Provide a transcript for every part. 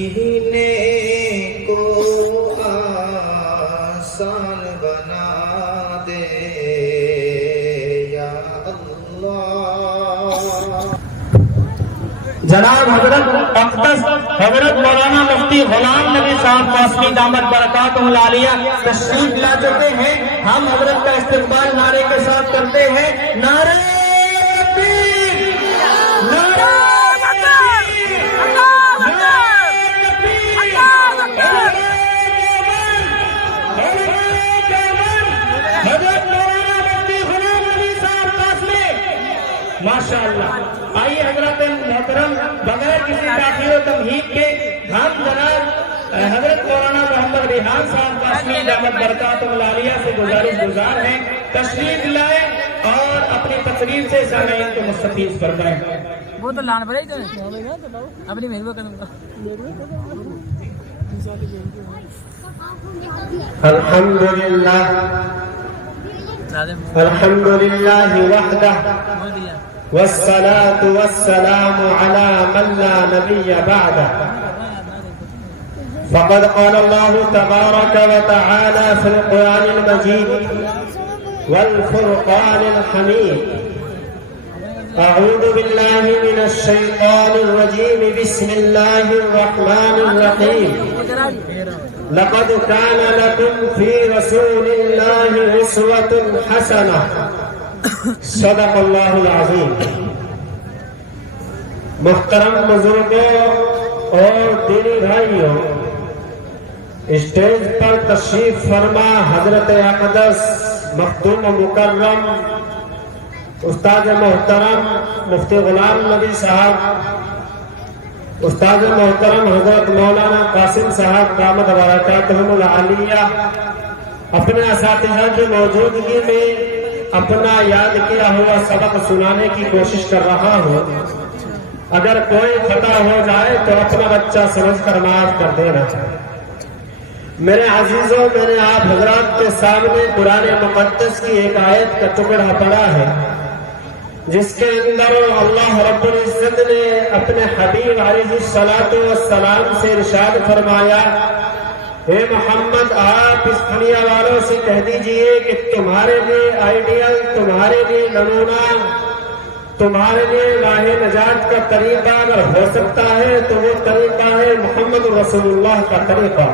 جینے کو آسان بنا دے یا اللہ۔ جناب حضرت اقدس حضرت مولانا مفتی غلام نبی صاحب قاسمی دامت برکاتہ العالیہ تشریف لا چکے ہیں۔ ہم حضرت کا استقبال نعرے کے ساتھ کرتے ہیں، نعرہ تکبیر، نعرہ ماشاءاللہ۔ آئیے حضرت محترم بغیر کسی تاخیر و تمہید کے ہم جناب حضرت مولانا محمد ریحان صاحب قاسمی دامت برکاتہ العالیہ سے گزار ہیں تشریف لائیں اور اپنی تقریر سے سامعین کو مستفیض فرمائیں۔ وہ تو لان پڑے گا اپنی محبوب کروں گا۔ الحمدللہ الحمدللہ وحدہ والصلاة والسلام على من لا نبي بعده، فقد قال الله تبارك وتعالى في القرآن المجيد والفرقان الحميد: أعوذ بالله من الشيطان الرجيم، بسم الله الرحمن الرحيم، لقد كان لكم في رسول الله أسوة حسنة، صدق اللہ العظیم۔ محترم بزرگوں اور دینی بھائیوں، اسٹیج پر تشریف فرما حضرت اقدس مختوم مکرم استاد محترم مفتی غلام نبی صاحب، استاد محترم حضرت مولانا قاسم صاحب دامت برکاتہم العالیہ اپنے اساتذہ کی موجودگی میں اپنا یاد کیا ہوا سبق سنانے کی کوشش کر رہا ہوں۔ اگر کوئی خطا ہو جائے تو اپنا بچہ سمجھ کر معاف کر دینا۔ میرے عزیزوں، میں نے آپ حضرات کے سامنے قرآن مقدس کی ایک آیت کا ٹکڑا پڑھا ہے جس کے اندر اللہ رب العزت نے اپنے حبیب علیہ السلام سے ارشاد فرمایا: اے محمد، آپ اس دنیا والوں سے کہہ دیجئے کہ تمہارے لیے آئیڈیل، تمہارے لیے نمونہ، تمہارے لیے راہ نجات کا طریقہ اگر ہو سکتا ہے تو وہ طریقہ ہے محمد رسول اللہ کا طریقہ۔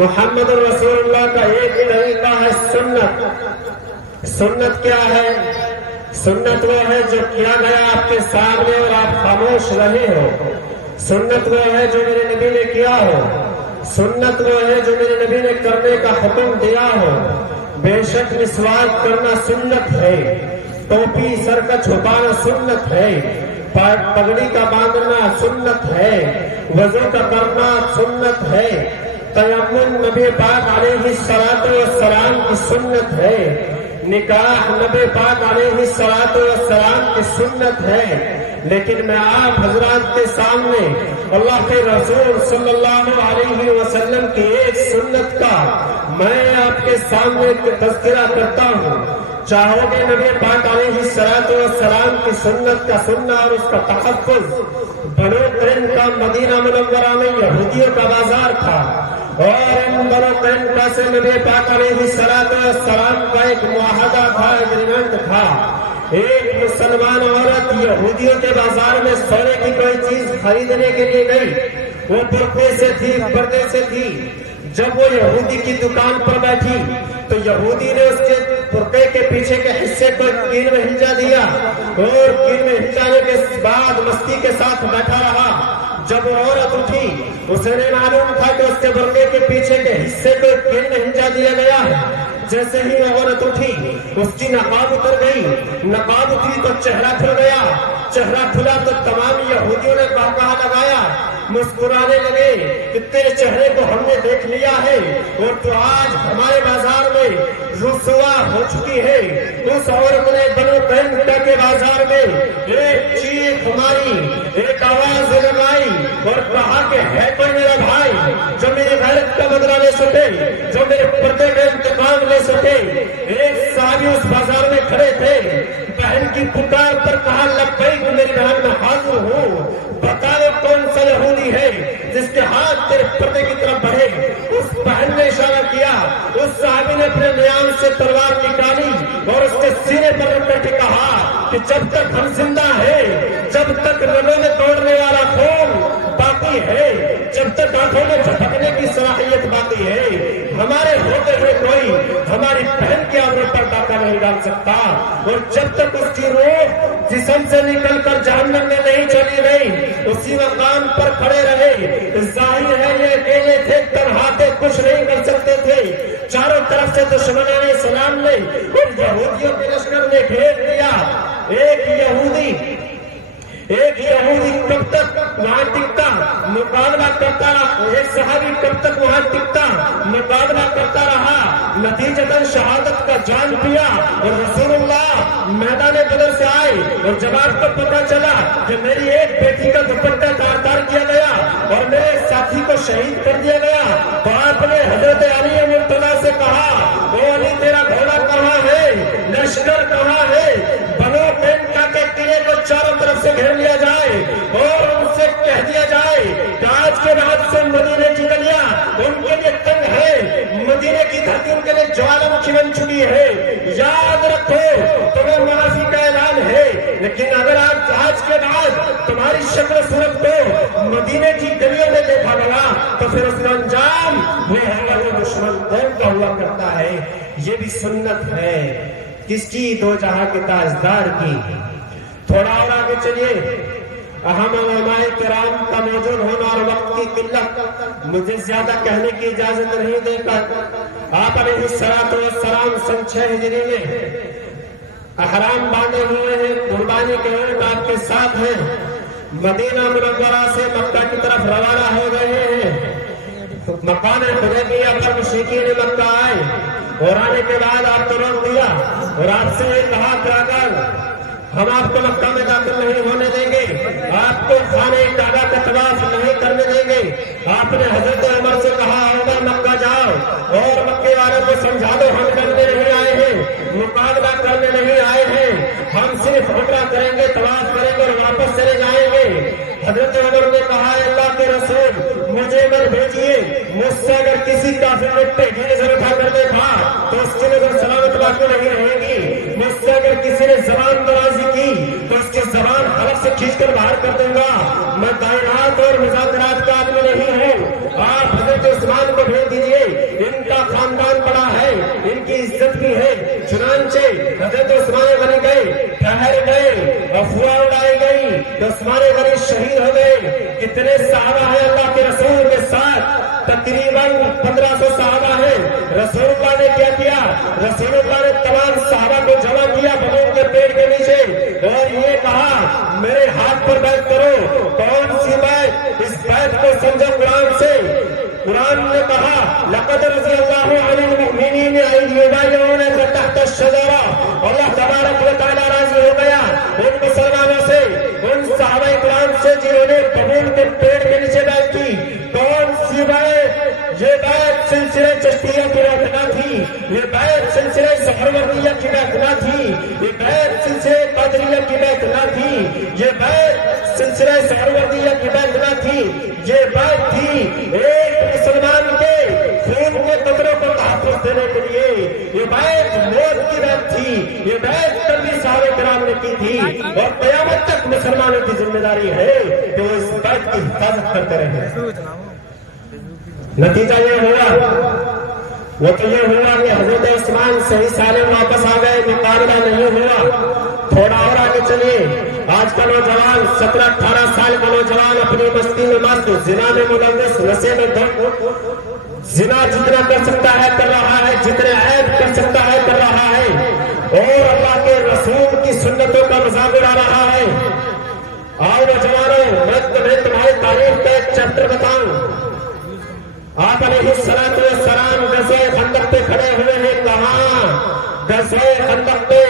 محمد رسول اللہ کا ایک طریقہ ہے سنت۔ سنت کیا ہے؟ سنت وہ ہے جو کیا گیا آپ کے سامنے اور آپ خاموش رہے ہو۔ سنت وہ ہے جو میرے نبی نے کیا ہو۔ سنت وہ ہے جو میرے نبی نے کرنے کا حکم دیا ہو۔ بے شک مسواک کرنا سنت ہے، ٹوپی سر کا چھپانا سنت ہے، پگڑی کا باندھنا سنت ہے، وضو کا کرنا سنت ہے، تیمم نبی پاک علیہ السلام کی سنت ہے، نکاح نبی پاک علیہ السلام کی سنت ہے۔ لیکن میں آپ حضرات کے سامنے اللہ کے رسول صلی اللہ علیہ وسلم کی ایک سنت کا میں آپ کے سامنے تذکرہ کرتا ہوں۔ چاہو گے نبی پاک علیہ السلام کی سنت کا سننا اور اس کا تحفظ؟ بنو قینقاع کا مدینہ منورہ میں یہودیوں کا بازار تھا، اور ان بنو قینقاع سے نبی پاک علیہ السلام کا ایک معاہدہ تھا، ایگریمنٹ تھا۔ ایک مسلمان عورت یہودیوں کے بازار میں سونے کی کوئی چیز خریدنے کے لیے گئی، وہ پردے سے تھی۔ جب وہ یہودی کی دکان پر بیٹھی تو یہودی نے اس کے پردے کے پیچھے کے حصے کو کین میں ہلچا دیا، اور کین میں ہلچانے کے بعد مستی کے ساتھ بیٹھا رہا۔ جب وہ عورت اٹھی، اسے نہیں معلوم تھا کہ اس کے پردے کے پیچھے کے حصے کو کین میں ہلچا دیا گیا ہے۔ جیسے ہی عورت اٹھی، اس کی نقاب اتر گئی، نقاب اتری تو چہرہ کھل گیا، چہرہ کھلا تو تمام یہودیوں نے کہا لگایا، مسکرانے لگے کہ تیرے چہرے کو ہم نے دیکھ لیا ہے اور تو آج ہمارے بازار میں رسوا ہو چکی ہے۔ اس عورت نے بنو قینقاع کے بازار میں ایک چیخ ماری، ایک آواز لگائی اور کہا کہ ہے کوئی میرا بھائی جو میری غیرت کا بدلہ لے سکے، جو میرے پردے کا انتقام لے سکے؟ ایک صحابی اس بازار میں کھڑے تھے، بہن کی پکار پر کہا لبیک میری بہن میں حاضر ہوں، بتاؤ کون سا یہودی ہے جس کے ہاتھ تیرے پردے کی طرف بڑھے. اس بہن نے اشارہ کیا. اس صحابی نے اپنے نیام سے تلوار نکالی اور اس کے سینے پر رکھ کر کے کہا کہ جب تک ہم زندہ ہیں، جب تک رگوں میں دوڑنے والا خون باقی ہے، جب تک آنکھوں میں جھپکنے کی صلاحیت باقی ہے، ہمارے ہوتے ہوئے کوئی ہماری بہن کے آبرو پر ڈاکہ نہیں ڈال سکتا. اور جب تک اس کی روح جسم سے نکل کر جہنم میں نہیں چلی گئی، اسی مقام پر کھڑے رہے. ظاہر ہے یہ اکیلے تھے، تنہا تھے، کچھ نہیں کر سکتے تھے. چاروں طرف سے دشمنان اسلام نے اور یہودیوں کے لشکر نے گھیر لیا. ایک یہودی کب تک وہاں ٹکتا مقابلہ کرتا رہا. ایک صحابی کب تک وہاں ٹکتا مقابلہ کرتا رہا. نتیجتاً شہادت کا جان پیا اور رسول اللہ میدان بدر سے آئے. اور جب آپ کو پتا چلا کہ میری ایک بیٹی کا دوپٹہ تار کیا گیا اور میرے ساتھی کو شہید کر دیا گیا، تو آپ نے حضرت علی مرتضیٰ سے کہا، او علی تیرا گھوڑا کہاں ہے، لشکر کہاں ہے؟ بنو قینقاع کے قلعے کو چاروں طرف سے گھیر لیا جائے اور ان سے کہہ دیا جائے کہ آج کے بعد سے مدینے کی گلیاں ان کے لیے تنگ ہے، مدینے کی دھرتی ان کے لیے جوالا مکھی بن چکی ہے. یاد رکھو تمہیں معافی کا اعلان ہے، لیکن اگر آج کے بعد تمہاری شکل صورت کو مدینے کی گلیوں میں دیکھا گیا تو پھر اس کا انجام وہ ہوگا جو دشمن قوم کا ہوا کرتا ہے. یہ بھی سنت ہے کس کی؟ دو جہاں کے تاجدار کی. تھوڑا اور آگے چلیے. اہم علماء کرام کا موجود ہونا اور وقت کی قلت مجھے زیادہ کہنے کی اجازت نہیں دے کر آپ علیہ السلام سن 6 ہجری میں احرام باندھے ہوئے ہیں، قربانی کے اونٹ آپ کے ساتھ ہیں، مدینہ منورہ سے مکہ کی طرف روانہ ہو گئے ہیں. مکان حدیبیہ پر مشرکین مکہ آئے اور آنے کے بعد آپ کو روک دیا اور آپ سے کہا کہ اگر ہم آپ کو مکہ میں داخل نہیں ہونے دیں گے، آپ کو خانہ کعبہ کا طواف نہیں کرنے دیں گے. آپ نے حضرت عمر سے کہا عمر مکہ جاؤ اور مکے والوں کو سمجھا دو ہم کرنے نہیں آئے ہیں، مقابلہ کرنے نہیں آئے ہیں، ہم صرف عمرہ کریں گے، طواف کریں گے اور واپس چلے جائیں گے. حضرت عمر نے کہا اللہ کے رسول مجھے مت بھیجیے، مجھ سے اگر کسی کافر نے ٹیڈی نظر اٹھا کر دیکھا تو اس کی نظر سلامت باقی نہیں رہے گی. مجھ سے اگر کسی نے زبان درازی کی تو اس کی زبان حلق سے کھینچ کر باہر کر دوں گا. میں دائرات اور مذاکرات کا آدمی نہیں ہوں. آپ حضرت عثمان کو بھیج دیجیے، ان کا خاندان بڑا ہے، ان کی عزت بھی ہے. چنانچہ حضرت عثمان غنی گئے، ٹھہر گئے، افواہ اڑائی گئی تو عثمان غنی شہید ہو گئے. کتنے صحابہ ہیں اللہ کے رسول کے ساتھ؟ تقریباً 1500 صحابہ ہیں. رسول اللہ نے کیا کیا؟ رسول اللہ نے تمام صحابہ کو جمع کیا بغور کے پیڑ کے نیچے اور یہ کہا میرے ہاتھ پر بیعت کرو. کون سی بیعت؟ اس بیعت کو سمجھو قرآن سے. قرآن نے کہا لقد رضی اللہ عن المؤمنین اذ یبایعونک تحت الشجرہ. اللہ تبارک و تعالیٰ راضی ہو گیا ان مسلمانوں سے، ان صحابہ کرام سے جنہوں نے قبول کے پیڑ کے نیچے بیعت کی. کون سی بیعت؟ یہ بیعت سلسلہ چشتیہ کی بیعت نہ تھی، یہ بیعت سلسلہ سہروردیہ کی بیعت نہ تھی، یہ بیعت سلسلہ قادریہ کی بیعت نہ تھی، یہ بیعت سلسلہ سہروردیہ کی بیعت نہ تھی. یہ بیعت تھی ایک مسلمان کے خون کے قطروں کو تحفظ دینے کے لیے. یہ بیعت موت کی بیعت تھی. یہ بیعت کبھی صحابہ کرام نے کی تھی اور قیامت تک مسلمانوں کی ذمہ داری ہے کہ وہ اس بیعت کی حفاظت کرتے رہے. نتیجہ یہ ہوا وہ تو یہ ہوا کہ حضرت عثمان صحیح سالم واپس آ گئے، مقابلہ نہیں ہوا. تھوڑا اور آگے چلیے. آج کا نوجوان 17-18 سال کا نوجوان اپنی مستی میں مست، زنا میں ملوث، نشے میں زنا جتنا کر سکتا ہے کر رہا ہے، جتنے عیب کر سکتا ہے کر رہا ہے اور اللہ کے رسول کی سنتوں کا مذاق اڑا رہا ہے. آؤ نوجوانوں میں تمہاری تاریخ کا ایک چیپٹر بتاؤں. آپ علیہ السلام غزوہ خندق پہ کھڑے ہوئے ہیں. کہاں؟ غزوہ خندق پہ.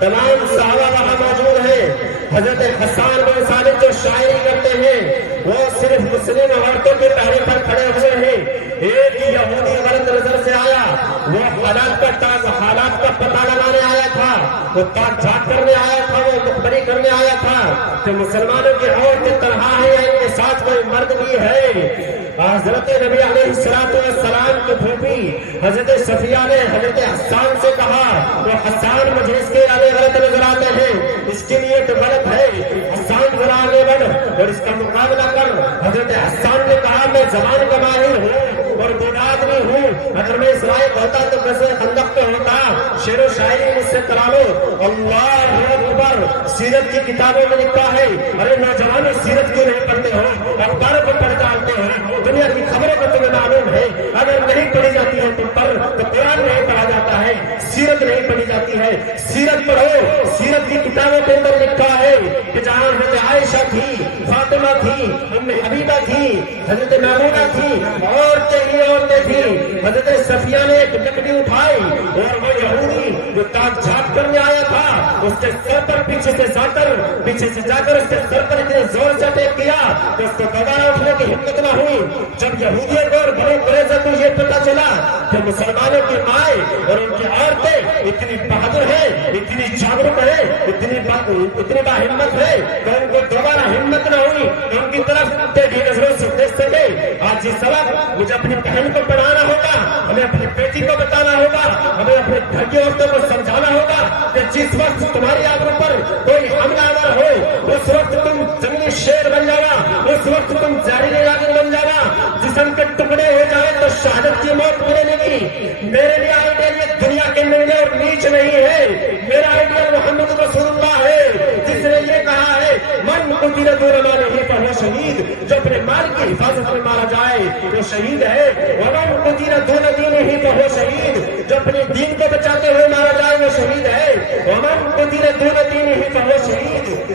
تمام صحابہ وہاں موجود ہیں. حضرت حسان بن ثابت جو شاعری کرتے ہیں وہ صرف مسلم عورتوں کے پہرے پر کھڑے ہوئے ہیں. ایک یہودی غلط نظر سے آیا، وہ حالات کا پتہ لگانے آیا تھا، وہ جھانک کرنے آیا تھا، وہ مخبری کرنے آیا تھا کہ مسلمانوں کی عورتیں تنہا ہیں یا ان کے ساتھ کوئی مرد بھی ہے۔ حضرت نبی علیہ السلام کی پھوپھی حضرت صفیہ نے حضرت حسان سے کہا کہ حسان مجھے اس کے ارادے غلط نظر آتے ہیں، اس کے لیے تو غلط ہے، حسان ذرا آگے بڑھ اور اس کا مقابلہ کر۔ حضرت حسان نے کہا میں زبان کا ماہر ہوں اور بوڑھا آدمی ہوں، اگر میں اس لائق ہوتا تو غزوہ خندق پہ ہوتا، شعر و شاعری مجھ سے کرا لو۔ اللہ اکبر، سیرت کی کتابوں میں لکھا ہے، ارے نوجوانوں سیرت کیوں نہیں پڑھتے ہو، اخباروں کو پڑھ ڈالتے ہو، دنیا کی خبروں کو تمہیں معلوم ہے، اگر نہیں پڑھی جاتی ہے تم پر تو قرآن نہیں پڑھا جاتا ہے، سیرت نہیں پڑھی جاتی ہے، سیرت پڑھو۔ سیرت کی کتابوں کے اندر لکھا ہے کہ جہاں حضرت عائشہ تھی، فاطمہ تھی، ام حبیبہ تھی، حضرت میمونہ تھی، عورتیں تھی، حضرت صفیہ نے ایک لکڑی اٹھائی اور وہ یہودی جو تاک جھاپ کرنے آیا تھا اس کے سر پر پیچھے سے جا کر اس کے سر پر اتنے زور سے اٹیک کیا کہ اس کو دوبارہ اٹھنے کی ہمت نہ ہوئی۔ جب یہودیوں کو اور بنو قریظہ کو یہ پتہ چلا کہ مسلمانوں کی مائیں اور ان کی عورتیں اتنی بہادر ہیں، اتنی جاگرک ہے، اتنی باہمت ہے کہ ان کو دوبارہ ہمت نہ ہوئی کہ ان کی طرف ٹیڑھی نظروں سے دیکھ سکے۔ آج یہ سبق مجھے اپنی بہن کو پڑھانا ہوگا، ہمیں اپنی بیٹی کو بتانا ہوگا، ہمیں اپنے گھر کی عورتوں کو سمجھانا ہوگا کہ جس وقت تمہاری آبرو پر کوئی حملہ آور ہو اس وقت تم جنگی شیر بن جانا، اس وقت تم زہریلے ناگر بن جانا، جسم کے ٹکڑے ہو جائے تو شہادت کی موت ملے گی۔ میرے لیے آئیڈیل یہ دنیا کے ننگے اور نیچ نہیں ہے، میرا آئیڈیل محمد رسول اللہ ہے جس نے یہ کہا ہے من قتل دون مالہ فہو شہید، جو اپنے مال کی حفاظت میں مارا جائے وہ شہید ہے۔ ومن قتل دون دینہ فہو شہید، جو اپنے دین کو بچاتے ہوئے مارا جائے وہ شہید ہے۔ ومن قتل دون دینہ فہو شہید،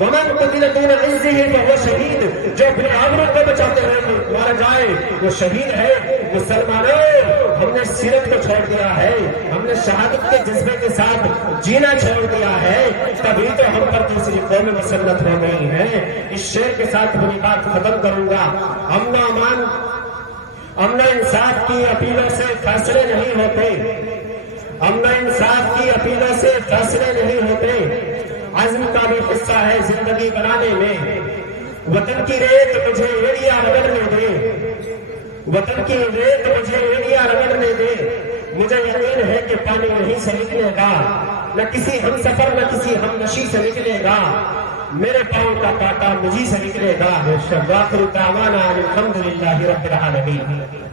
ومن قتل دون عزہ فہو شہید، جو اپنے آبرو کو بچاتے ہوئے مارا جائے وہ شہید ہے۔ مسلمانوں، ہم نے سیرت کو چھوڑ دیا ہے، ہم نے شہادت کے جذبے کے ساتھ جینا چھوڑ دیا ہے، تبھی تو ہم پر دوسری قومیں مسلط ہو گئی ہیں۔ اس شعر کے ساتھ اپنی بات ختم کروں گا۔ امن و امان، امن و انصاف کی اپیلوں سے فیصلے نہیں ہوتے، امن و انصاف کی اپیلوں سے فیصلے نہیں ہوتے، عزم کا بھی حصہ ہے زندگی بنانے میں۔ وطن کی ریت مجھے ایڑیاں رگڑنے دے، وطن کی ریت مجھے ایڑیاں رگڑنے دے، مجھے یقین ہے کہ پانی نہیں سے نکلے گا، نہ کسی ہم سفر نہ کسی ہم نشی سے نکلے گا، میرے پاؤں کا کانٹا مجھی سے نکلے گا۔ وآخر دعوانا الحمدللہ رب العالمین۔